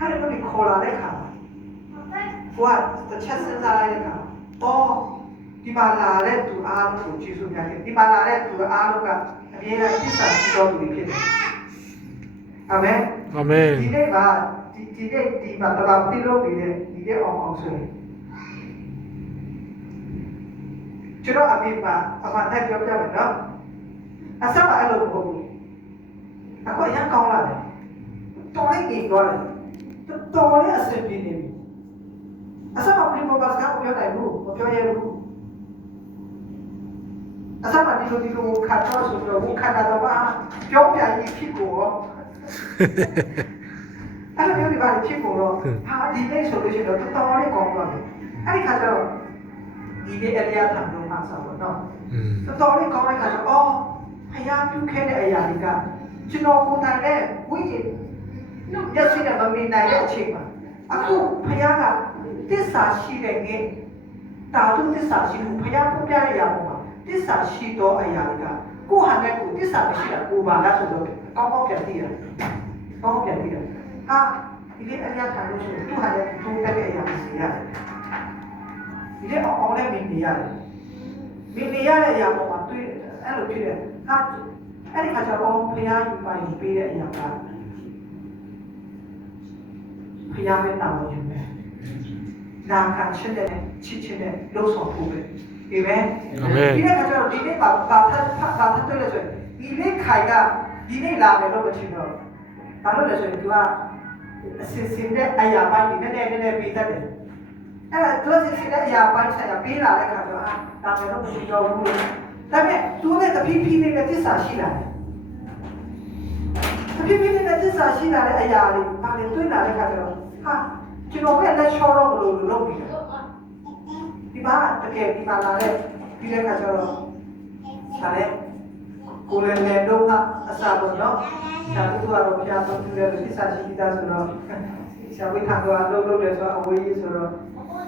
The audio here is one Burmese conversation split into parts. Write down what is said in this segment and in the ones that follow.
အဲ့လိုမျိုးခေါ်လာတဲ့ခါကိုကတစ်ချက်စဉ်းစားလိုက်တဲ့ခါအော်ဒီမှာလာတဲ့သူအားလုံးကိုကျေးဇူးများတယ်ဒီမှာလာတဲ့သူအားလုံးကအမြဲတမ်းပြစ်စာရှိတော်သူတွေဖြစ်တယ်အာမင်အာမင်ဒီနေ့မှာဒီဒီနေ့ဒီမှာတော့ပြလို့နေတဲ့ဒီနေ့အောင်အောင်ဆိုရင်ကျွန်တော်အမေပါအမှန်တည်းပြောပြမယ်နော်အစမအဲ့လိုမဟုတ်ဘူးအခုရန်ကောင်းလာတယ်တော်လိုက်နေတော့တယ် တော်လေးအဆင်ပြေနေပြီအစမပြပေါ်ပါစကားပြောတယ်ဘူးမပြောရဘူးအစမဒီလိုဒီလိုခါတော့ဆိုတော့ဘူးခါတော့ပါပြောပြရင်ဖြစ်ကိုရောအဲ့လိုမျိုးဒီပါဖြစ်ကုန်တော့ဟာဒီနေ့ဆိုလို့ရှိရင်တော့တော်တော်လေးကောင်းသွားတယ်အဲ့ဒီခါကျတော့ဒီနေ့အရိယာထံတော်မှာဆောပေါ့နော်อืมတော်တော်လေးကောင်းတဲ့ခါကျတော့အော်ဖယားပြုခဲ့တဲ့အရာတွေကကျွန်တော်ကိုယ်တိုင်နဲ့ဝိညာဉ် ညစီနဲ့မမီနိုင်တဲ့အချိန်မှာအခုဖယားကတစ္ဆာရှိတဲ့ငယ်တာတုတစ္ဆာရှိမှုဖယားပြပြတဲ့အရာပေါ်မှာတစ္ဆာရှိသောအရာတွေကကိုယ်ဟာနဲ့ကိုယ်တစ္ဆာမရှိတာကိုယ်ပါလားဆိုတော့ကောင်းကောင်းပြန်သိရတယ်ကောင်းကောင်းပြန်သိရတယ်ဟာဒီလေးအရာထိုင်လို့ရှိရင်သူ့ဟာနဲ့သူ့တဲ့အရာမရှိရတယ်ဒီလေးအောင်အောင်နဲ့မြင်နေရတယ်မိနေရတဲ့အရာပေါ်မှာတွေ့အဲ့လိုဖြစ်တယ်။ဟာအဲ့ဒီခါကျတော့ဖရားယူပါရင်ပေးတဲ့အရာက ဖရားပဲတာဝန်ယူမယ်။နာခံချက်တဲ့ချစ်ချက်တဲ့လှုပ်ဆောင်ဖို့ပဲ။ဒီပဲအာမင်ဒီနေ့ခါကျတော့ဒီနေ့ပါပါဖတ်ဖတ်ပါဖတ်တွေ့လို့ဆိုရင်ဒီနေ့ခိုင်ကဒီနေ့လာမယ်လို့မချင်တော့။ဘာလို့လဲဆိုရင် तू ကအစစ်စင်တဲ့အရာပိုင်းဒီနေ့နည်းနည်းပြီးတတ်တယ်။အဲ့ဒါသူစစ်စစ်တဲ့အရာပိုင်းဆိုင်ရာပေးလာတဲ့ခါကျတော့ဟာဒါမှတော့မရှိတော့ဘူးလေဒါပေမဲ့သူနဲ့တဖြည်းဖြည်းလေးနဲ့သစ္စာရှိလာတယ်တဖြည်းဖြည်းလေးနဲ့သစ္စာရှိလာတဲ့အရာတွေဒါလည်းတွေ့လာတဲ့ခါကျတော့ဟာ ကျွန်တော်ပဲလက်ချောတော့မလို့လို့လုပ်ပြီးတယ်ဒီမှာတကယ်ဒီမှာလာတဲ့ဒီတဲ့ခါကျတော့ဒါလည်းကိုယ်လည်းလည်းတော့အစားပေါ့နော်ဒါကသူကတော့ဖျားဆုံးသူလည်းသစ္စာရှိပြီးသားဆိုတော့ဆရာဝိထံကအလုပ်လုပ်တယ်ဆိုတော့အဝေးကြီးဆိုတော့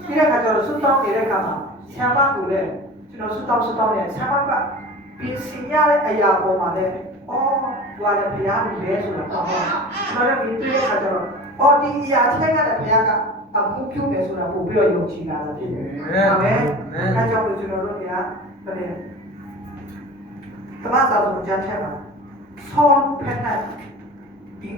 ဒီတဲ့ခါကျတော့ဆွတောင်းနေတဲ့ခါမှာဆရာမကလည်းကျွန်တော်ဆွတောင်းဆွတောင်းနေဆရာမကပြင်ဆင်ရတဲ့အရာပေါ်မှာလည်းအော်သူကလည်းဘုရားလူပဲဆိုတာတော့ကျွန်တော်လည်းဒီတွေ့တဲ့ခါကျတော့ အော်ဒီအရာထက်ကလည်းဘုရားကအမှုပြုတယ်ဆိုတာပို့ပြီးတော့ယုံကြည်လာတာဖြစ်တယ်။အာမင်။အဲကြောင့်ကျွန်တော်တို့ကဘယ်လဲတမန်တော်ကိုကြားချက်ပါဆောင်းဖက်နဲ့ဒီ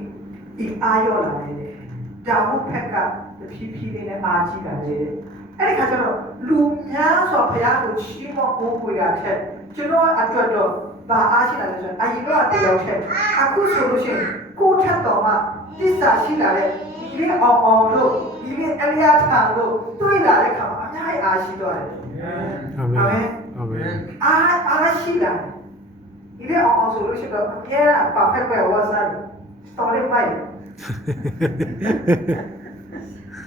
ဒီအာယောလာနေတယ်။ဒါဟုတ်ဖက်ကတဖြည်းဖြည်းလေးနဲ့အာကြည့်တာလေ။အဲ့ဒီခါကျတော့လူများစွာဘုရားကိုချီးမွမ်းကိုးကွယ်ရတဲ့ကျွန်တော်အတွက်တော့ဘာအားရှိလာလဲဆိုရင်အရင်ကတယောက်ထက်အခုဆိုလို့ရှိရင်ကိုယ်ထက်တော်မှ သစ္စာရှိလာတဲ့ဒီလေးအောင်အောင်လို့ဒီလေးအလျာထံလို့တွေ့လာတဲ့ခါမှာအများကြီးအားရှိတော့တယ်အာမင်အာမင်အားအားရှိလာဒီလေးအောင်အောင်ဆိုလို့ရှိတော့အများအား perfect ပဲဝါစား story မိုက်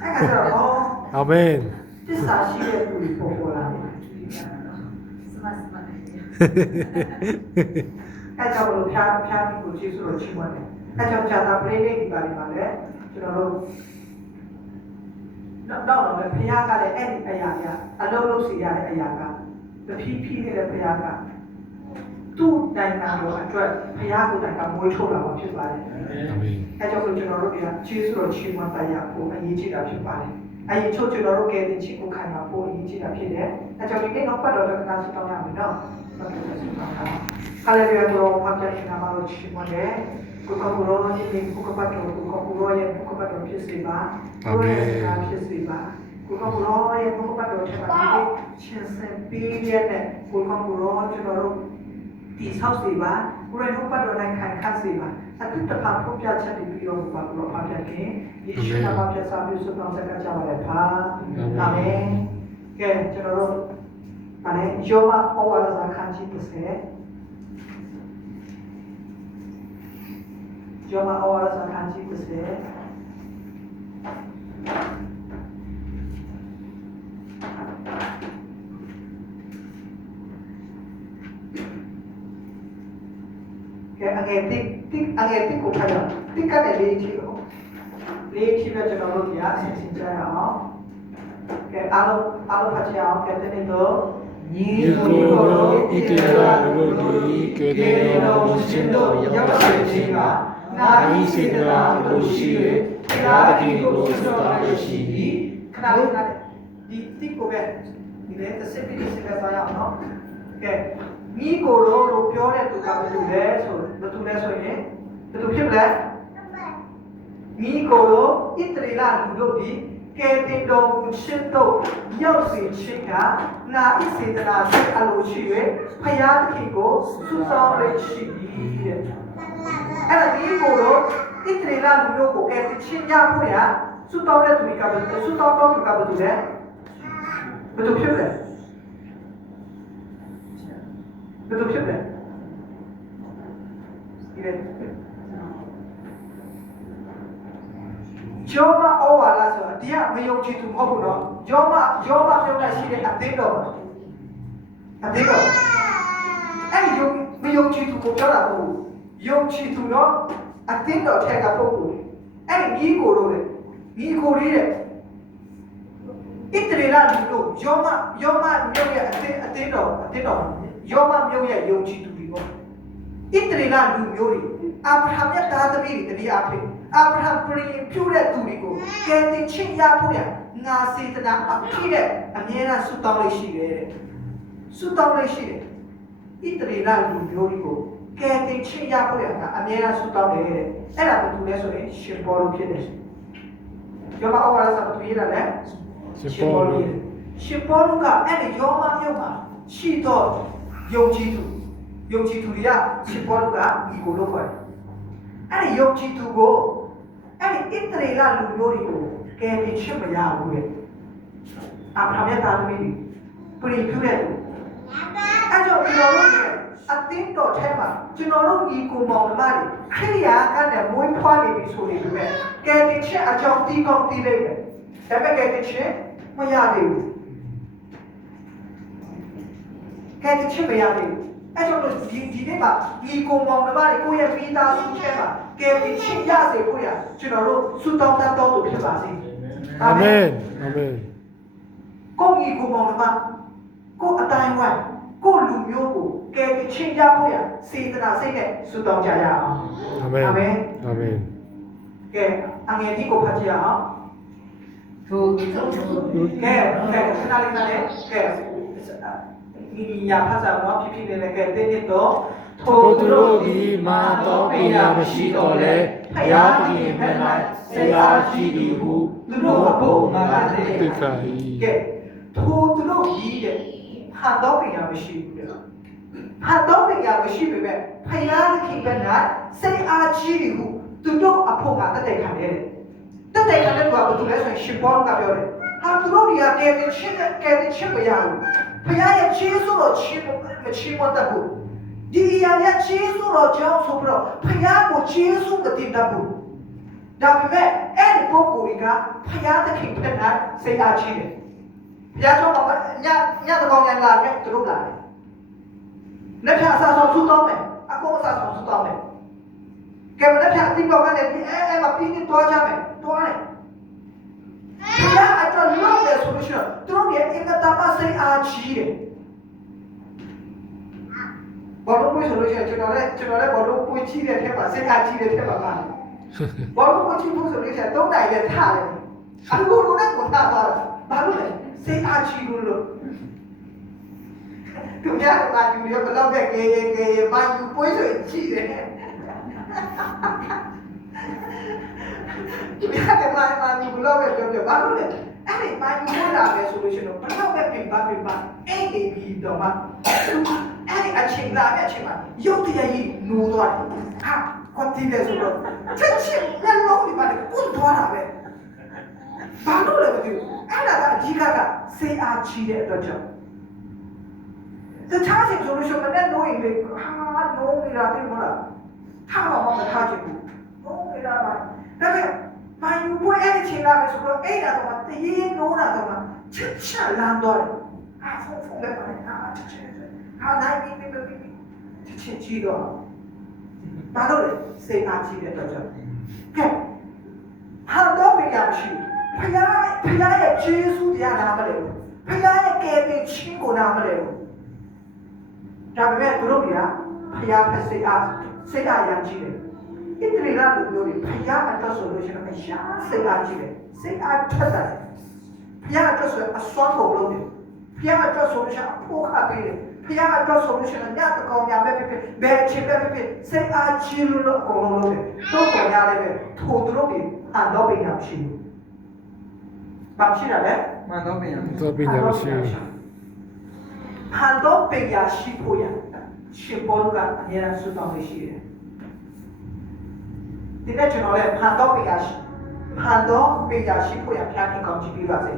အဲ့ဒါဆိုတော့အာမင်သစ္စာရှိတဲ့သူတွေပေါ်ပေါ်လာတယ်အဲကြောင့်လို့ဖျားဖျားပြီးကိုကျေးဇူးတော်ချီးမွမ်းတယ် အဲကြောင့်ဇာတာပရိနိဗ္ဗာန်ဒီပါလေပါလေကျွန်တော်တို့နောက်တော့လည်းဘုရားကလည်းအဲ့ဒီအရာကအလုံးလုံးစီရတဲ့အရာကတဖြည်းဖြည်းနဲ့ဘုရားကသူ့နိုင်ငံတော်အတွက်ဘုရားကိုယ်တိုင်ကမွေးထုတ်လာမှာဖြစ်ပါတယ်အာမင်အဲကြောင့်လို့ကျွန်တော်တို့ကကျေးဇူးတော်ချီးမွမ်းတရားဖို့အရေးကြီးတာဖြစ်ပါတယ်။အဲဒီချုပ်ကျွန်တော်တို့ကဲတဲ့ချီးကိုခံတာဖို့အရေးကြီးတာဖြစ်တယ်။အဲကြောင့်ဒီနေ့တော့ပတ်တော်လက္ခဏာစုတောင်းရမယ်နော်။ ပတ်တော်လက္ခဏာစုတောင်းတာ။ဟာလေလုယာကိုဖတ်ပြနေမှာလို့ချီးမွမ်းတယ်။ကိုကပူရောဒီနေ့ကိုကပတ်တော်ကိုကပူရောရဲ့ကိုကပတ်တော်ဖြစ်စေပါ။ကိုရဲ့ဖြစ်စေပါ။ကိုကပူရောရဲ့ကိုကပတ်တော်ဖြစ်ပါဒီချင်းစင်ပြီးရတဲ့ကိုကပူရောကျွန်တော်တို့ဒီဆောက်စီပါကိုရထုတ်ပတ်တော်နိုင်ခံခတ်စီပါအတုတခါထုတ်ပြချက်ပြီးတော့ဘာလို့ဖတ်ပြခင်ယေရှုနာမ ပြစာပြီးဆုတောင်းစကားကြပါလေပါအာမင်ကဲကျွန်တော်တို့ဗာလေယောမဩဝါဒစာခန်းကြီး30ယောမဩဝါဒစာခန်းကြီး30ကဲအင ယ်တိတိအငယ်တိကိုထားရတိကတဲ့လေးချီတော့လေးချီပဲကျွန်တော်တို့ကြာအစီအစဉ်ကြရအောင်ကဲအားလုံးအားလုံးဖတ်ချအောင်ကဲတဲ့နေ့တော့ညီယေကိုရောဣတေရာဘုဒ္ဓီကေတေရောရှင်တို့ရောက်ရှိခြင်းကငါဤစေတနာအလိုရှိ၍ဘုရားသခင်ကိုစွတ်တော်ရရှိသည်ခဏလေးခဏလေးဒီတိကိုပဲဒီလေတစ်စစ်ပြီးတစ်စစ်ပဲသွားရအောင်နော်ကဲမိကိုတို့လို့ပြောတဲ့သူကဘယ်သူလဲဆိုဘယ်သူလဲဆိုရင်ဘယ်သူဖြစ်မလဲမိကိုတို့ဣတရီလာလူတို့ဒီ ကဲတင်တော်မူခြင်းတို့ရောက်စေခြင်းကနာဣစေတနာစိတ်အလိုရှိ၍ဖယားသခင်ကိုစုဆောင်လေးရှိသည်တဲ့အဲ့ဒါဒီကိုတော့ဣတရီလာလူမျိုးကိုကဲချင်းရဖို့ရစုတောင်းတဲ့သူကဘယ်စုတောင်းတော့သူကဘယ်သူလဲဘယ်သူဖြစ်လဲဘယ်သူဖြစ်လဲဒီလေ ယောမဩဝါဒဆိုတာဒီကမယုံကြည်သူမဟုတ်ဘူးနော်ယောမယောမပြောတာရှိတဲ့အသိတော်ပါအသိတော်အဲ့ဒီယုံမယုံကြည်သူကိုပြောတာမဟုတ်ဘူးယုံကြည်သူတော့အသိတော်ထက်ကပုဂ္ဂိုလ်အဲ့ဒီမိကိုလို့လေမိကိုလေးတဲ့ဣတရေလာလူတို့ယောမယောမမြို့ရဲ့အသိအသိတော်အသိတော်ယောမမြို့ရဲ့ယုံကြည်သူတွေပေါ့ဣတရီလာလူမျိုးတွေအာဗြဟံရဲ့သားသမီးတွေတတိယအဖြစ် အာဗြဟံပြင်ပြုတဲ့သူတွေကိုကယ်တင်ချင်းရဖို့ရငါစေတနာအဖြစ်တဲ့အမြဲတမ်းဆုတောင်းလေးရှိတယ်တဲ့ဆုတောင်းလေးရှိတယ်ဣတရီလာလူမျိုးတွေကိုကယ်တင်ချင်းရဖို့ရငါအမြဲတမ်းဆုတောင်းတယ်တဲ့အဲ့ဒါဘာတူလဲဆိုရင်ရှင်ဘောလူဖြစ်တယ်ယောမအောဝါစာတူရတာလဲရှင်ပေါလုရှင်ဘောလူကအဲ့ဒီယောမမြို့မှာရှိတော့ယုံကြည်သူယုံကြည်သူတွေကရှင်ဘောလုကဒီကိုလို့ခေါ်တယ်။ အဲ့ဒီယုံကြည်သူကိုအဲ့ဒီဣတရေလလူမျိုးတွေကိုကယ်တင်ချင်မရဘူးလေ။အာဗြဟံရဲ့သားသမီးတွေပြည်ပြုတဲ့သူ။အဲ့တော့ကျွန်တော်တို့ရဲ့အသင်းတော်ထဲမှာကျွန်တော်တို့ဒီကိုမောင်နှမတွေခရိယာကနဲ့မွေးဖွားနေပြီဆိုနေပြီပဲ။ကယ်တင်ချင်အကြောင်းတီးကောင်းတီးလိုက်တယ်။ဒါပေမဲ့ကယ်တင်ချင်မရသေးဘူး။ကယ်တင်ချင်မရသေးဘူး။ အဲ့တော့ဒီဒီနေ့မှာဒီကုံမောင်နှမတွေကိုယ့်ရဲ့မိသားစုထဲမှာကယ်ပြီးချစ်ရစေဖို့ရကျွန်တော်တို့ဆုတောင်းတတ်တော်သူဖြစ်ပါစေအာမင်အာမင်ကိုယ့်ဒီကုံမောင်နှမကိုယ့်အတိုင်းဝိုင်းကိုယ့်လူမျိုးကိုကယ်ပြီးချစ်ရဖို့ရစေတနာစိတ်နဲ့ဆုတောင်းကြရအောင်အာမင်အာမင်အာမင်ကဲအငယ်ဒီကိုဖတ်ကြရအောင်ထိုသူတို့သည်ကဲကဲခဏလေးခဏလေးကဲ ဒီညာဖတ်စာတော့ဖြစ်ဖြစ်နေကဲတင်းနေတော့ထိုသူတို့သည်မာတော်ပညာမရှိတော်လဲဘုရားသခင်ဘက်၌ဆရာရှိသည်ဟုသူတို့အဖို့ငါတည်းသိခါ၏ကဲထိုသူတို့ကြီးတဲ့ဟာတော့ပညာမရှိဘူးတဲ့ဟာတော့ပညာမရှိပေမဲ့ဖယားသခင်ဘက်ကစိတ်အားကြီးတယ်ဟုသူတို့အဖို့ကတတ်တယ်ခံတယ်တတ်တယ်ခံတဲ့သူကဘာလို့လဲဆိုရင်ရှင်ပေါလုကပြောတယ်ဟာသူတို့တွေကကဲတင်ချင်းနဲ့ကဲတင်ချင်းမရဘူး ဖယားရဲ့ခြေစွတော့ချင်းမချင်းမတတ်ဘူးဒီအရာရဲ့ခြေစွတော့ကြောင်းဆိုပြီးတော့ဖယားကိုခြေစွမတင်တတ်ဘူးဒါပေမဲ့အဲ့ဒီပုဂ္ဂိုလ်တွေကဖယားသခင်ဘက်ကစိတ်အားကြီးတယ်ဘုရားကျောင်းမှာညညတကောင်ညလာတယ်သူတို့လာတယ်။လက်ဖြတ်အစားဆုံးဆူတောင်းမယ်။အကုန်အစားဆုံးဆူတောင်းမယ်။ကဲမလက်ဖြတ်အတိပေါက်ကနေဒီအဲအဲမှာပြင်းပြသွားကြမယ်။သွားတယ်။ဘုရားအတော်လုံးတယ် ဆိုလို့ရှိတော့သူတို့ရဲ့အင်္ဂတာမစိတ်အားကြီးတယ်။ဘောလုံးပွေးဆိုလို့ရှိရင်ကျွန်တော်လည်းကျွန်တော်လည်းဘောလုံးပွေးကြီးတဲ့ထက်မှာစိတ်အားကြီးတဲ့ထက်မှာပါတယ်။ဘောလုံးပွေးကြီးဖို့ဆိုလို့ရှိရင်၃နိုင်နဲ့ထားတယ်။အခုလိုနဲ့ကိုထားသွားတာ။ဘာလို့လဲ။စိတ်အားကြီးလို့လို့သူများကမာယူရဘလောက်ပဲကေကေကေမာယူပွေးဆိုကြည့်တယ်သူများကမာမာယူဘလောက်ပဲပြောပြောဘာလို့လဲ အဲ့ဒီမာယူပေါ်လာပဲဆိုလို့ရှိရင်ဘလောက်ပဲပြင်ပါပြင်ပါအဲ့ဒီပြီးတော့မှအဲ့ဒီအချိန်လာတဲ့အချိန်မှာရုပ်တရားကြီးနိုးသွားတယ်ဟာကွန်တီးတယ်ဆိုတော့ချက်ချင်းလက်လုံးဒီမှာကွန်းသွားတာပဲဘာလို့လဲမသိဘူးအဲ့ဒါကအကြီးကကစေအားချီတဲ့အတွက်ကြောင့်တခြားสิ่งဆိုလို့ရှိရင်လည်းနိုးရင်လေဟာနိုးနေတာသိမလားထားတော့မထားချင်ဘူးနိုးနေတာပါဒါပေမဲ့ ဘာယူပွဲအဲ့ဒီချိန်လာပဲဆိုတော့အဲ့ဒါတော့တရေနိုးတာတော့ချက်ချက်လမ်းတော့တယ်အာဖုန်းဖုန်းလည်းပါနေအာချက်ချက်ဟာနိုင်ပြီပြီပြီချက်ချက်ကြည့်တော့ဘာလို့လဲစိတ်အားကြီးတဲ့အတွက်ကြောင့်ကဲဟာတော့မရမရှိဖခင်ဖခင်ရဲ့ဂျေစုတရားနာမလဲဘူးဖခင်ရဲ့ကယ်တင်ခြင်းကိုနာမလဲဘူးဒါပေမဲ့သူတို့ကဖျားဖက်စိတ်အားစိတ်အားရမ်းကြီးတယ် ဣတရီလာလူမျိုးတွေဖယားအတွက်ဆိုလို့ရှိရင်အရာစိတ်အားကြီးတယ်စိတ်အားထက်တယ်ဖယားအတွက်ဆိုအစွမ်းကုန်လုံးတယ်ဖယားအတွက်ဆိုလို့ရှိရင်အဖို့ခပေးတယ်ဖယားအတွက်ဆိုလို့ရှိရင်ညတကောင်ညာပဲဖြစ်ဖြစ်ဘယ်အချိန်ပဲဖြစ်ဖြစ်စိတ်အားကြီးလို့လို့အကုန်လုံးလုပ်တယ်တော့တော်ရတယ်ပဲထိုသူတို့တွေအန်တော့ပင်ရမရှိဘူးဘာဖြစ်ရလဲမှန်တော့ပြန်သောပိညာမရှိဘူးဟန်တော့ပင်ရရှိဖို့ရရှင်ဘောလူကအများအားဆုတောင်းနေရှိတယ် ဒီနေ့ကျွန်တော်လည်းဟန်တော့ပင်ရရှိဟန်တော့ပင်ရရှိဖို့ရဖျားခင်ကောင်းချီးပေးပါစေ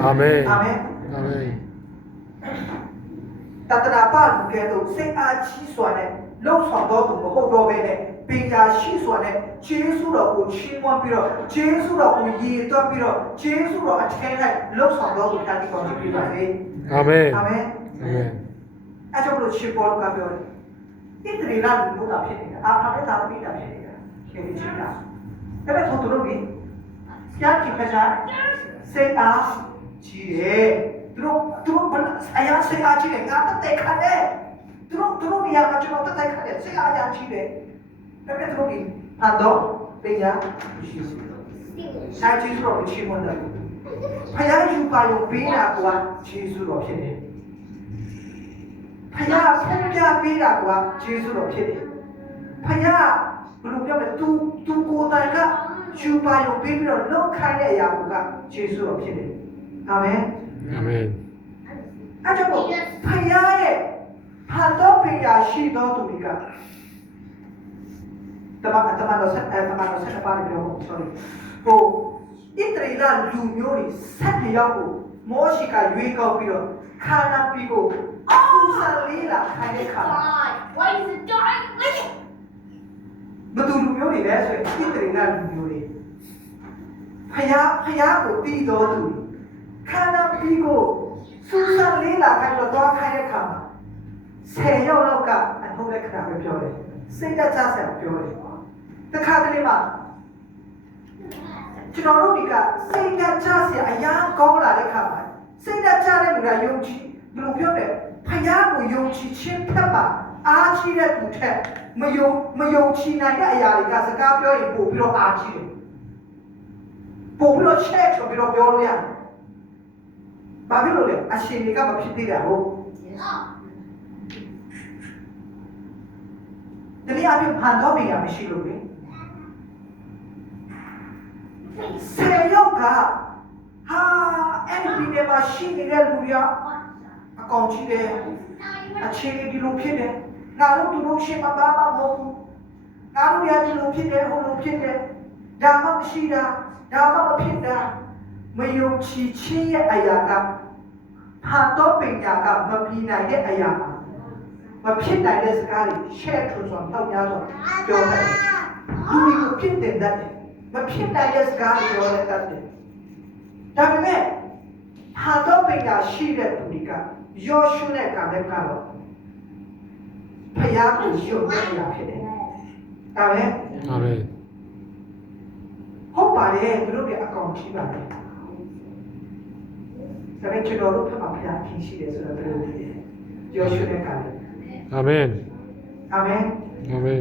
အာမင်အာမင်အာမင်တတနာပါလူကဲတော့စိတ်အားကြီးစွာနဲ့လှုပ်ဆောင်တော်သူမဟုတ်တော့ဘဲနဲ့ပညာရှိစွာနဲ့ခြေဆုတော်ကိုချီးမွမ်းပြီးတော့ခြေဆုတော်ကိုရည်တွက်ပြီးတော့ခြေဆုတော်အထက်၌လှုပ်ဆောင်တော်သူဖျားခင်ကောင်းချီးပေးပါစေအာမင်အာမင်အာမင်အဲကြောင့်လို့ရှင်ဘောကပြောတယ်ဣတရီလာလူမျိုးတာဖြစ်နေတာအာဖာနဲ့တာမိတာဖြစ်နေ တာခေဒီချီတာဒါပေမဲ့သူတို့ကရှားကြည့်ခစားစေအားကြီးတယ်သူတို့သူတို့ဘယ်အရာစေအားကြီးတယ်ငါတက်တဲ့ခါတဲ့သူတို့သူတို့နေရာမှာကျွန်တော်တက်တဲ့ခါတဲ့စေအားအရာကြီးတယ်ဒါပေမဲ့သူတို့ကဟန်တော့ပညာရှိစီဆိုင်ကြီးဆိုတော့ချီးမွမ်းတယ်ဖယားယူပါရုံပေးတာကချီးစုတော်ဖြစ်တယ်ဖယားဖုန်ပြပေးတာကွာဂျေစုတော်ဖြစ်တယ်ဖယား ဘယ်လိုပြောမလဲ तू तू ကိုယ်တိုင်ကယူပါရုံပေးပြီးတော့လောက်ခိုင်းတဲ့အရာကဂျေစုတော်ဖြစ်တယ်အာမင်အာမင်အဲကြောင့်မို့ဖယားရဲ့ဖန်တော်ပညာရှိတော်သူတွေကတမန်တမန်တော်ဆက်အဲတမန်တော်ဆက်ပါးပြောဖို့ sorry ဟိုဣတရီလာလူမျိုးတွေဆက်တယောက်ကိုမောရှိကရွေးကောက်ပြီးတော့ခါနာပြီးကိုအဆူဆန်လေးလာခိုင်းတဲ့ခါ Why is it dark? Look ဘယ်သူလူမျိုးတွေလဲဆိုရင်ဣတရီလာလူမျိုးတွေဖယားဖယားကိုတည်တော်သူခန္ဓာပြီးကိုစူးစမ်းလေးလာခိုင်းတော့သွားခိုင်းတဲ့ခါမှာဆယ်ရောက်လောက်ကအထုံးတဲ့ခဏပဲပြောတယ်စိတ်တကြဆရာပြောတယ်တခါတလေမှာကျွန်တော်တို့ဒီကစိတ်တကြဆရာအရာကောင်းလာတဲ့ခါမှာစိတ်တကြတဲ့လူကယုံကြည်ဘယ်လိုပြောလဲဖယားကိုယုံကြည်ခြင်းဖက်ပါ အားကြီးတဲ့သူထက်မယုံမယုံကြည်နိုင်တဲ့အရာတွေကစကားပြောရင်ပို့ပြီးတော့အားကြီးတယ်ပို့ပြီးတော့ချက်ချပြီးတော့ပြောလို့ရတယ်ဘာဖြစ်လို့လဲအရှင်တွေကမဖြစ်သေးတာဟုတ်တနည်းအားဖြင့်ဖန်တော့မိတာမရှိလို့လေဆယ်ယောက်ကဟာအဲ့ဒီနေမှာရှိနေတဲ့လူတွေကအကောင်ကြီးတယ်အခြေအနေဒီလိုဖြစ်တယ် ငါတို့ဒီလိုရှိမှဘာမှမဟုတ်ဘူးငါတို့ရဒီလိုဖြစ်တယ်ဟိုလိုဖြစ်တယ်ဒါမှမရှိတာဒါမှမဖြစ်တာမယုံကြည်ခြင်းရဲ့အရာကဖန်တော့ပညာကမပြီးနိုင်တဲ့အရာပါမဖြစ်နိုင်တဲ့စကားတွေ share ထွန်းဆောင်တောက်များစွာပြောတယ်လူတွေကိုဖြစ်တင်တတ်တယ်မဖြစ်နိုင်တဲ့စကားတွေပြောလဲတတ်တယ်ဒါပေမဲ့ဟာတော့ပညာရှိတဲ့သူတွေကယောရှုနဲ့ကာလက်ကတော့ ဖယားကိုယုံတဲ့အရာဖြစ်တယ်ဒါပဲအာမင်ဟုတ်ပါတယ်သူတို့တွေအကောင်ကြီးပါတယ်ဒါပေမဲ့ကျွန်တော်တို့ဖက်မှာဖယားခင်ရှိတယ်ဆိုတော့သူတို့သိတယ်ယောရှုနဲ့ကာလက်အာမင်အာမင်အာမင်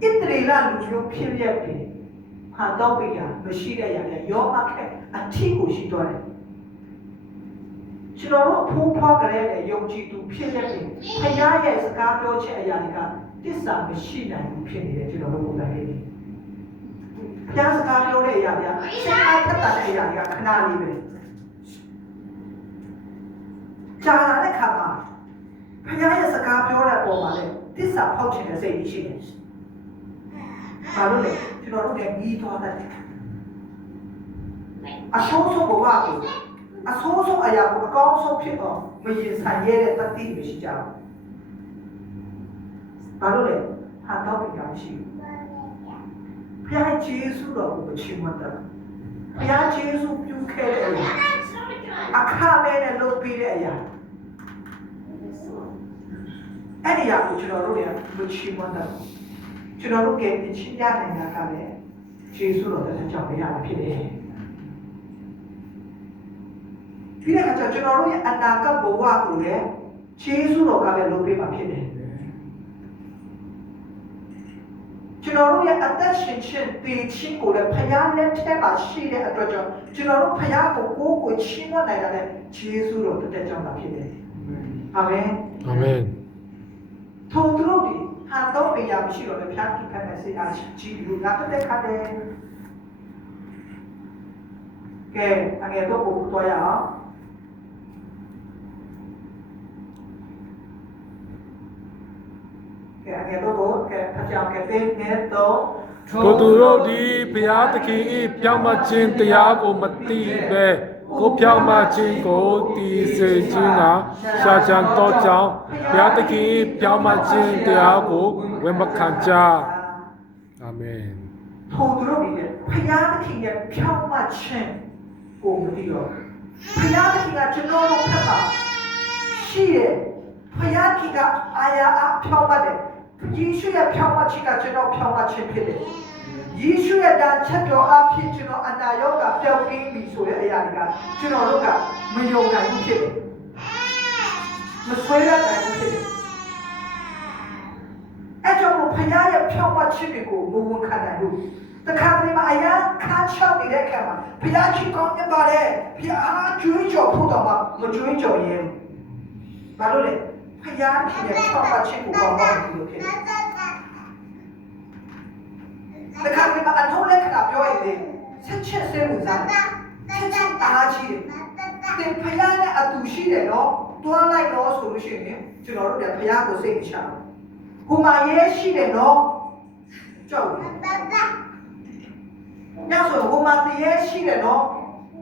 ဣတရီလာလူမျိုးဖြစ်ရက်ပြီးဟာတော့ပြရမရှိတဲ့ရတဲ့ယောမခက်အထီးကိုရှိသွားတယ် ကျွန်တော်တို့ဖိုးဖွားကြတဲ့ယုံကြည်သူဖြစ်ရက်ပြီးဖခင်ရဲ့စကားပြောချက်အရာတွေကတစ္ဆာမရှိနိုင်ဘူးဖြစ်နေတယ်ကျွန်တော်တို့ပုံစံလေးတွေဖခင်စကားပြောတဲ့အရာတွေကစိတ်အားထက်တာတဲ့အရာတွေကခဏလေးပဲကြာလာတဲ့ခါမှာဖခင်ရဲ့စကားပြောတဲ့ပုံမှာလေတစ္ဆာဖောက်ချင်တဲ့စိတ်ကြီးရှိတယ်ဘာလို့လဲကျွန်တော်တို့လည်းညီးသွားတတ်တယ်အဆိုးဆုံးဘဝကို အဆိုးဆုံးအရာကိုအကောင်းဆုံးဖြစ်အောင်မရင်ဆိုင်ရတဲ့တတိမရှိကြဘူးဘာလို့လဲဟာတော့ပြတာမရှိဘူးဘုရားဂျေစုတော်ကိုချီးမွမ်းတယ်ဘုရားဂျေစုပြုခဲ့တဲ့အရာအခမဲ့နဲ့လုပ်ပြီးတဲ့အရာအဲ့ဒီအရာကိုကျွန်တော်တို့လည်းမချီးမွမ်းတတ်ဘူးကျွန်တော်တို့ကအချင်းပြနိုင်တာကလည်းယေရှုတော်တဲ့ကြောင့်မရတာဖြစ်တယ်။ ဒီနေ့ကကျွန်တော်တို့ရဲ့အနာဂတ်ဘဝကိုလည်းယေရှုတော်ကပဲလုပ်ပေးမှာဖြစ်တယ်။ကျွန်တော်တို့ရဲ့အသက်ရှင်ခြင်းတည်ခြင်းကိုလည်းဖခင်လက်ထက်မှာရှိတဲ့အတွက်ကြောင့်ကျွန်တော်တို့ဖခင်ကိုကိုယ်ကိုချီးမွမ်းနိုင်တာလည်းယေရှုတော်တသက်ကြောင့်သာဖြစ်တယ်အာမင်အာမင်ထိုသူတို့ဒီဟာတော့အရာမရှိတော့လည်းဖျားကြည့်ဖက်မဲ့စေအားကြည့်လို့ငါတက်ခါတယ်ကဲအငယ်တော့ကိုတွားရအောင် ကဲအငယ်တော့ကိုကဲဖျားကဲတဲ့ငယ်တော့ကိုသူတို့သည်ဘုရားသခင်၏ပြောင်းမခြင်းတရားကိုမသိပဲကိုပြောင်းမခြင်းကိုတည်စေခြင်းကရှားချမ်းသောကြောင့်ဘုရားသခင်၏ပြောင်းမခြင်းတရားကိုဝန်မခံကြအာမင်ထိုသူတို့ဒီဖျားသခင်ရဲ့ဖြောင်းမှခြင်းကိုမသိတော့ဖျားသခင်ကကျွန်တော်တို့ဖက်မှာရှိတယ်ဖျားသခင်ကအာယာအဖြောင်းမှတယ် ယေရှုရဲ့ဖြောင်းမှခြင်းကကျွန်တော်ဖြောင်းမှခြင်းဖြစ်တယ်ယေရှုရဲ့ဒါချက်တော်အဖြစ်ကျွန်တော်အနာရောဂါပျောက်ကင်းပြီဆိုတဲ့အရာတွေကကျွန်တော်တို့ကမယုံနိုင်ဘူးဖြစ်တယ်မဆွဲရနိုင်ဘူးဖြစ်တယ်အဲ့ကြောင့်မို့ဖခင်ရဲ့ဖြောင့်မတ်ခြင်းတွေကိုမဝန်ခံနိုင်ဘူးတခါတလေမှာအရာခါချောက်နေတဲ့အခါမှာဖခင်ချင်းကောင်းမြတ်ပါတယ်ဖခင်အားကျွေးကြော်ဖို့တော့မှမကျွေးကြော်ရင်ဘာလို့လဲဖခင်ရဲ့ဖြောင့်မတ်ခြင်းကိုကောင်းကောင်းလုပ်ဖြစ် တယ်တခါတလေမှာအထုံးလက္ခဏာပြောရင်လေဆက်ချက်ဆဲမှုစားတယ်ဆက်ချက်အားရှိတယ်တင်ဖခင်နဲ့အတူရှိတယ်နော်တွားလိုက်တော့ဆိုလို့ရှိရင်ကျွန်တော်တို့ကဖခင်ကိုစိတ်မချဘူးဟိုမှာရဲရှိတယ်နော်ကြောက်တယ်ညဆိုဟိုမှာတရဲရှိတယ်နော်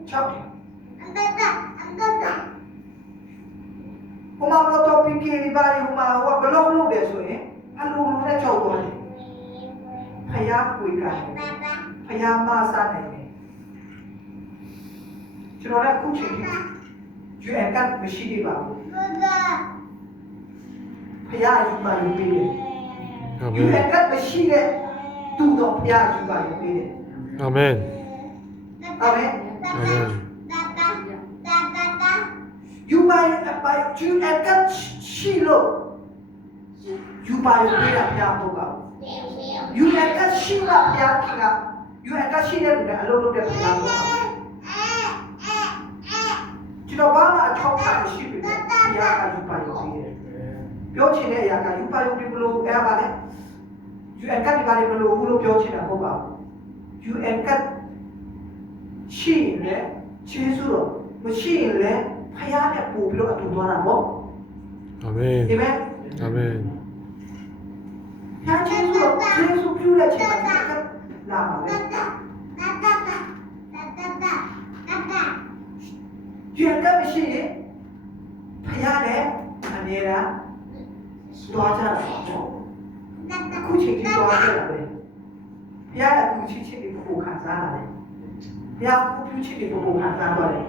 ကြောက်တယ်ဟိုမှာမတော်ပီကီဒီပါရီဟိုမှာဟိုကဘလော့လုပ်တယ်ဆိုရင် အလိုလိုနဲ့ကြောက်သွားတယ်ဖယားပွေကတယ်ဖယားမစားနိုင်တယ်ကျွန်တော်လည်းအခုချိန်ကြီးယူအန်ကတ်မရှိသေးပါဘူးဖယားယူပါယူပေးတယ်အာမယူင်အန်ကတ်မရှိတဲ့သူတော်ဖယားယူပါယူပေးတယ်အာမင်အာမင်အာမင်ယူပါအပိုင်ယူအန်ကတ်ရှိလို့ ယူပါယူပေးတာဖယားတော့ကယူအန်ကတ်ရှိမှဖယားခင်ကယူအန်ကတ်ရှိတဲ့လူကအလုပ်လုပ်တဲ့ဖယားတော့ကျွန်တော်ဘာမှအထောက်အထားမရှိဘူးဖယားကယူပါယူပေးတယ်ပြောချင်တဲ့အရာကယူပါယူပေးမလို့အဲ့ဒါပါလေယူအန်ကတ်ဒီပါလေမလို့ဘူးလို့ပြောချင်တာမဟုတ်ပါဘူးယူအန်ကတ်ရှိရင်လည်းခြေစွတော့မရှိရင်လည်းဖယားနဲ့ပို့ပြီးတော့အတူသွားတာပေါ့အာမင်ဒီမဲ့အာမင် ဖယားခြေစွတော့ခြေစွပြုတဲ့ချိန်မှာဒီကလာပါလေယူအန်ကတ်မရှိရင်ဖယားနဲ့အမြဲတမ်းသွားကြတာပေါ့အခုချိန်ကြီးသွားကြတာလေဖယားကသူချစ်ချစ်လေးပို့ခံစားတာလေဖယားကိုပြုချစ်လေးပို့ခံစားသွားတယ်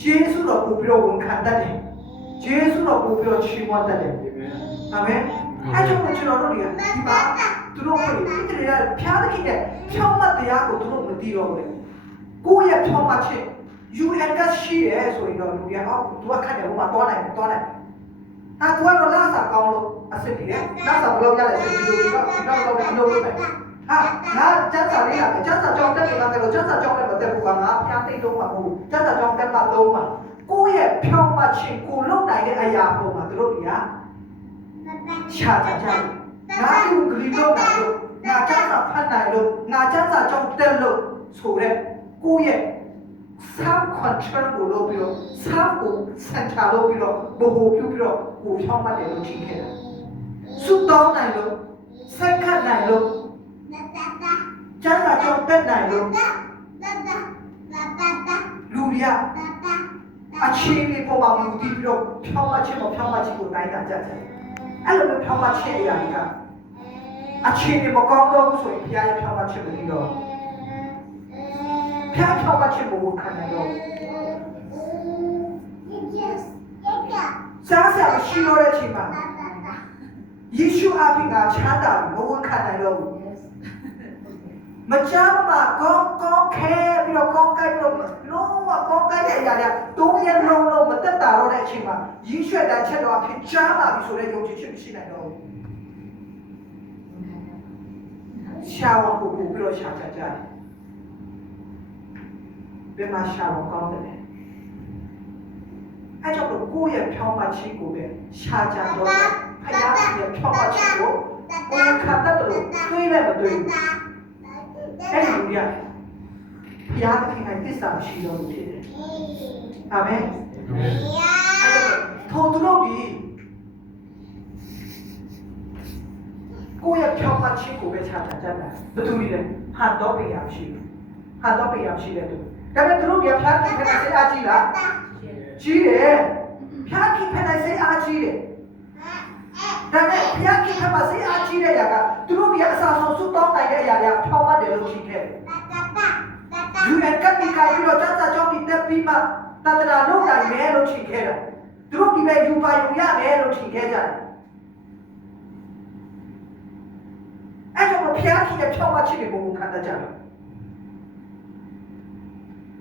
ယေရှုတော်ကိုပြီးတော့ဝန်ခံတတ်တယ်။ယေရှုတော်ကိုပြီးတော့ချီးမွမ်းတတ်တယ်။အာမင်။ အဲကြောင့်ကျွန်တော်တို့တွေကဒီမှာသူတို့ကဒီတည်းကဖျားသခင်ရဲ့ဖြောင်းမတ်တရားကိုသူတို့မသိတော့ဘူးလေ။ကိုယ့်ရဲ့ဖြောင်းမတ်ခြင်း UN ကရှိရဲဆိုရင်တော့လူတွေကအော်သူကခတ်တယ်ဟိုမှာတွားနိုင်တယ်တွားနိုင်တယ်။ဟာသူကတော့လာစာကောင်းလို့အစ်စ်နေတယ်။လာစာဘယ်လိုကြလဲဆိုပြီးဒီလိုဒီတော့ဒီတော့တော့အလုပ်လုပ်တယ်။ဟာငါကျန်းစာလေးကကျန်းစာကြောင်းတက်နေတာကတော့ကျန်းစာကြောင်းနဲ့မတက်ဘူးကငါဖျားသိတော့မှာမဟုတ်ဘူး။ကျန်းစာကြောင်းတက်မှလုံးမှာကိုယ့်ရဲ့ဖြောင်းမတ်ခြင်းကိုလုပ်နိုင်တဲ့အရာပေါ်မှာသူတို့တွေက ရှာကြကြတယ်။ငါယူဂရီလုပ်နိုင်လို့ငါကျန်းစာဖတ်နိုင်လို့ငါကျန်းစာကြောင်းတက်လို့ဆိုတဲ့ကိုယ့်ရဲ့ self control ကိုလုပ်ပြီးတော့ self ကို center လုပ်ပြီးတော့ဘို့ဘို့ပြုပြီးတော့ကိုဖြောင်းမှတ်တယ်လို့ထင်ခဲ့တာစုတောင်းနိုင်လို့စက္ကန့်နိုင်လို့ကျန်းစာကြောင်းတက်နိုင်လို့လူတွေကအခြေအနေပေါ်မှာမူတည်ပြီးတော့ဖြောင်းမှတ်ခြင်းမဖြောင်းမှတ်ခြင်းကိုတိုင်းတာကြတယ် အဲ့လိုမျိုးဖြောင်းမှတ်ခြင်းအရာတွေကအခြေအနေမကောင်းတော့ဘူးဆိုရင်ဘုရားရဲ့ဖြောင်းမှတ်ခြင်းမပြီးတော့ဖျားဖြောင်းမှတ်ခြင်းကိုခံနိုင်တော့စားစရာရှိတော့တဲ့အချိန်မှာယေရှုအဖင်ကချမ်းသာမဝန်ခံနိုင်တော့ဘူး မချမ်းမှာကောင်းကောင်းခဲပြီးတော့ကောင်းကိုက်ပြီးတော့လုံးဝကောင်းကိုက်တဲ့အရာတွေတုံးရလုံးလုံးမတက်တာတော့တဲ့အချိန်မှာယေရှုရဲ့တန်ချက်တော်အဖင်ချမ်းသာပြီဆိုတဲ့ယုံကြည်ချက်မရှိနိုင်တော့ဘူးရှာဝကိုပို့ပြီးတော့ရှာကြကြတယ်ဘယ်မှာရှာဝကောင်းတယ်လဲအဲကြောင့်လို့ကိုယ့်ရဲ့ဖြောင်းမချီကိုပဲရှာကြတော့ဖယားရဲ့ဖြောင်းမချီကိုကိုယ်ခတ်တတ်တယ်လို့တွေးလည်းမတွေးဘူး အဲ့ဒီလူတွေကဖယားသခင်ကသစ္စာမရှိတော့ဘူးဖြစ်တယ်အာမင်အာမင်ထိုသူတို့ဒီကိုယ့်ရဲ့ဖြောင်းမချီကိုပဲရှာကြကြတယ်ဘယ်သူလဲဟာတော့ပြရမရှိဘူးဟာတော့ပြရမရှိတဲ့သူဒါပေမဲ့သူတို့ကဖျားခင်ခဏစေအားကြီးလားကြီးတယ်ဖျားခင်ခဏစေအားကြီးတယ် ဒါပေမဲ့ဖျားခင်ခဏစေအားကြီးတဲ့အရာကသူတို့ကအစာဆုံးစုတောင်းနိုင်တဲ့အရာတွေကဖြောင်းမှတ်တယ်လို့ရှိခဲ့တယ်ယူရကပ်ပြီးခိုင်းပြီးတော့တတ်တာကြောင့်ဒီတက်ပြီးမှတတရာလုံးနိုင်မယ်လို့ရှိခဲ့တယ်သူတို့ဒီပဲယူပါယူရမယ်လို့ရှိခဲ့ကြတယ်အဲ့တော့ဖျားခင်ရဲ့ဖြောင်းမှတ်ခြင်းတွေကိုခံတတ်ကြတယ်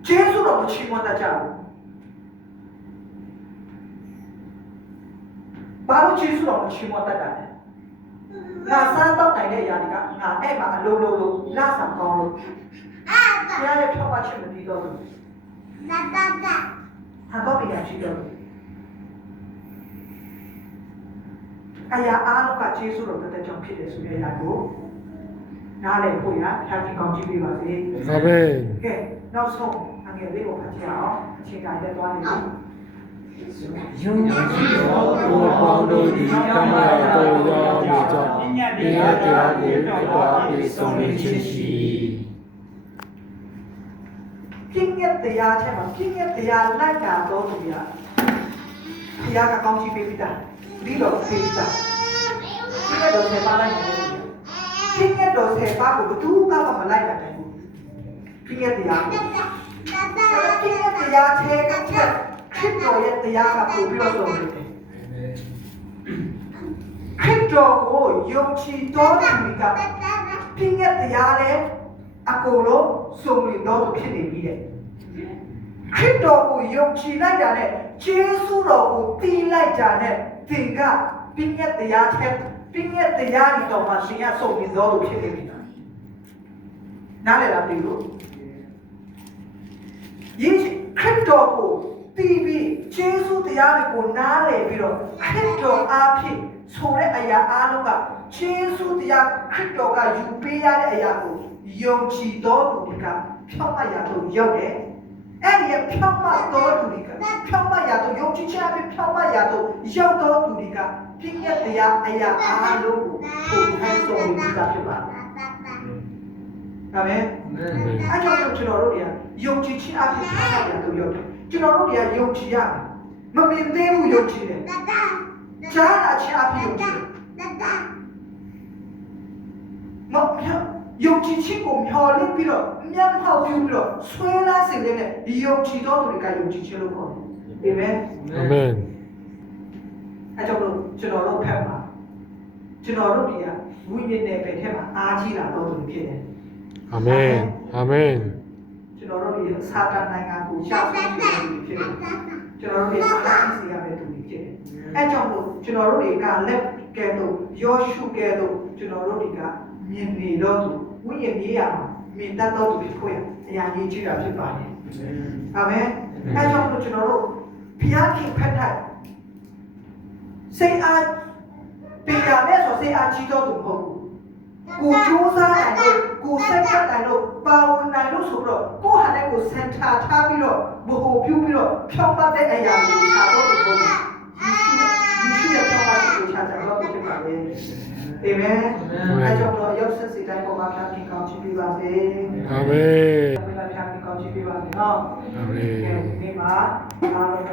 ကျေးဇူးတော်ကိုချီးမွမ်းတတ်ကြဘူး ဘာလို့ကျေးဇူးတော်ကိုချီးမွမ်းတတ်တာလဲငါစားတော့နိုင်တဲ့အရာတွေကငါအဲ့မှာအလုံးလုံးလုံးလဆံကောင်းလို့ဘုရားရဲ့ဖြောင်းမှတ်ခြင်းမပြီးတော့ဘူးဟာတော့ပြရရှိတော့ဘူးအရာအားလုံးကကျေးဇူးတော်တတ်တဲ့ကြောင့်ဖြစ်တယ်ဆိုတဲ့အရာကိုနားလည်ဖို့ရဖျားခင်ကောင်းကြည့်ပေးပါစေအာမင်ကဲနောက်ဆုံးအငယ်လေးကိုဖတ်ကြည့်အောင်အချိန်တိုင်းလက်သွားနေပြီ ယုံကြည်သောကိုယ်ပေါင်းတို့သည်တမန်တော်ရောက်နေကြောင်းဒီရတရားကိုသွားပြီးဆုံးနေခြင်းရှိပြင်းရတရားချက်မှာပြင်းရတရားလိုက်တာတော့သူရဘုရားကကောင်းချီးပေးပြီးသားဒီတော့ပေးပြီးသားပြင်းရတော့ဆေပါလိုက်တယ်ပြင်းရတော့ဆေပါကိုဘသူကမှမလိုက်နိုင်ဘူးပြင်းရတရားကိုပြင်းရတရားချက်ကချက် ခရစ်တော်ရဲ့တရားကပို့ပြီးတော့ဆုံးတယ်ခရစ်တော်ကိုယုံကြည်တော်သူတွေကပြင်းရတရားလဲအကုန်လုံးစုံလင်တော်သူဖြစ်နေပြီတဲ့ခရစ်တော်ကိုယုံကြည်လိုက်တာနဲ့ယေရှုတော်ကိုတည်လိုက်တာနဲ့သင်ကပြည့်ညက်တရားချက်ပြည့်ညက်တရားဒီတော်မှာရှင်ရဆုံးပြီးတော်လို့ဖြစ်နေပြီနားလည်လားပြီလို့ယေရှုခရစ်တော်ကို တည်ပြီးယေရှုတရားတွေကိုနားလည်ပြီးတော့ခရစ်တော်အားဖြင့်ဆိုတဲ့အရာအားလုံးကယေရှုတရားခရစ်တော်ကယူပေးရတဲ့အရာကိုယုံကြည်တော်သူတွေကဖြောင့်မတ်ရာသို့ရောက်တယ်အဲ့ဒီဖြောင်းမတော်သူတွေကဖြောင်းမရတော့ယုံကြည်ခြင်းအဖြစ်ဖြောင်းမရတော့ရောက်တော်သူတွေကပြည့်ညက်တရားအရာအားလုံးကိုပုံထိုင်းတော်မူတာဖြစ်ပါတယ်။ဒါပဲအဲ့ကြောင့်ကျွန်တော်တို့တွေကယုံကြည်ခြင်းအဖြစ်ဖြောင်းမရတော့ရောက်တယ်။ ကျွန်တော်တို့တွေကယုံကြည်ရမယ်။မမြင်သေးဘူးယုံကြည်တယ်။ကြားနာခြင်းအဖြစ်ယုံကြည်တယ်။မပြောယုံကြည်ခြင်းကိုမျှော်လင့်ပြီးတော့မျက်မှောက်ပြုပြီးတော့ဆွဲလာစေတဲ့ဒီယုံကြည်တော်သူတွေကယုံကြည်ခြင်းလို့ခေါ်တယ်။အာမင်အာမင်။အဲကြောင့်လို့ကျွန်တော်တို့ဖက်မှာကျွန်တော်တို့ဒီကဝိညာဉ်နယ်ပယ်ထဲမှာအားကြီးလာတော်သူတွေဖြစ်တယ်အာမင်အာမင်။ ကျွန်တော်တို့ဒီစာတန်နိုင်ငံကိုရှာဖွေနေသူတွေဖြစ်တယ်။ကျွန်တော်တို့ဒီအားကြီးစေရမယ့်သူတွေဖြစ်တယ်။အဲကြောင့်လို့ကျွန်တော်တို့တွေကလက်ကဲတော့ယောရှုကဲတော့ကျွန်တော်တို့တွေကမြင်နေတော့သူဝိညာဉ်ရေးရမှာမြင်တတ်တော့သူဖြစ်ဖို့ရအရာကြီးကြီးတာဖြစ်ပါတယ်။အာမင်အဲကြောင့်လို့ကျွန်တော်တို့ဘုရားခင်ဖက်ထိုက်စိတ်အားပေရမဲ့ဆိုစိတ်အားကြီးတော့သူမဟုတ်ဘူး ကိုကြိုးစားနိုင်လို့ကိုစက်ချက်နိုင်လို့ပါဝင်နိုင်လို့ဆိုတော့ကိုဟာနဲ့ကိုစင်တာထားပြီးတော့ဘို့ပြုပြီးတော့ဖြောင်းပတ်တဲ့အရာကိုခြာတော့သူမဟုတ်ဘူးယေရှုယေရှုရဲ့ဖြောင်းပတ်ကိုခြာကြတော့ဖြစ်ပါလေအာမင်အဲကြောင့်တော့ရောက်ဆက်စီတိုင်းပေါ်မှာဖျားခင်ကောင်းချီးပေးပါစေအာမင်ဘုရားဖျားခင်ကောင်းချီးပေးပါစေနော်အာမင်ဒီမှာအားလုံးက